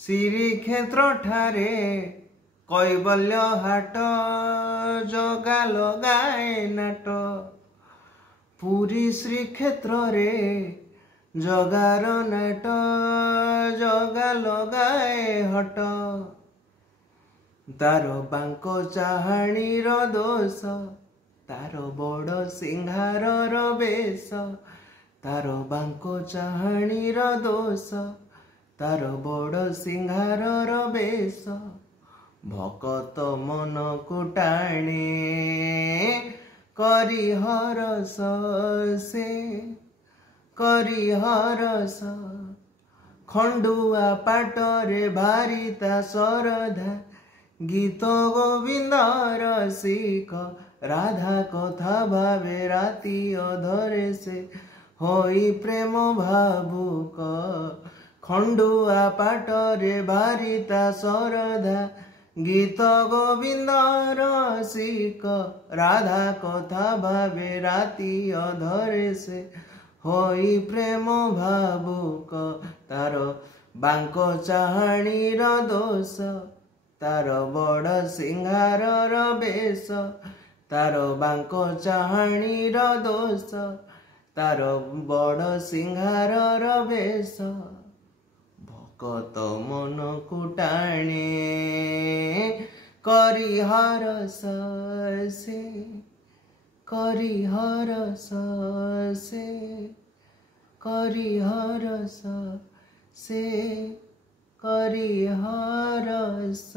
श्रीक्षेत्र ठारे कैबल्य हाट जगा लगाए नाट पुरी श्रीक्षेत्र रे जगार नाट जगा लगाए हट तार बांक चाहाणीर दोष तार बड़ सिंहार बेश तार बांक चाहाणीर दोष तार बड़ सिंहार बेश भकत मन को टाणे करी हरस से करी हरस खंडुआ पाटरे भारिता सरधा गीत गोविंद रसिक राधा कथा भावे राति अधरे से होई प्रेम भावुक खंडुआ पाटरे भारिता सरधा गीत गोविंद रसिक राधा कथा भावे राति अधरे से होई प्रेम भावुक तार बांक चाहाणीर दोष तार बड़ सिंहार बेश तार बांक चाहाणीर दोष तार बड़ सिंहार बेश भकत मन को टाणे करी हरस से करी हरस से करी हरस से करी हरस।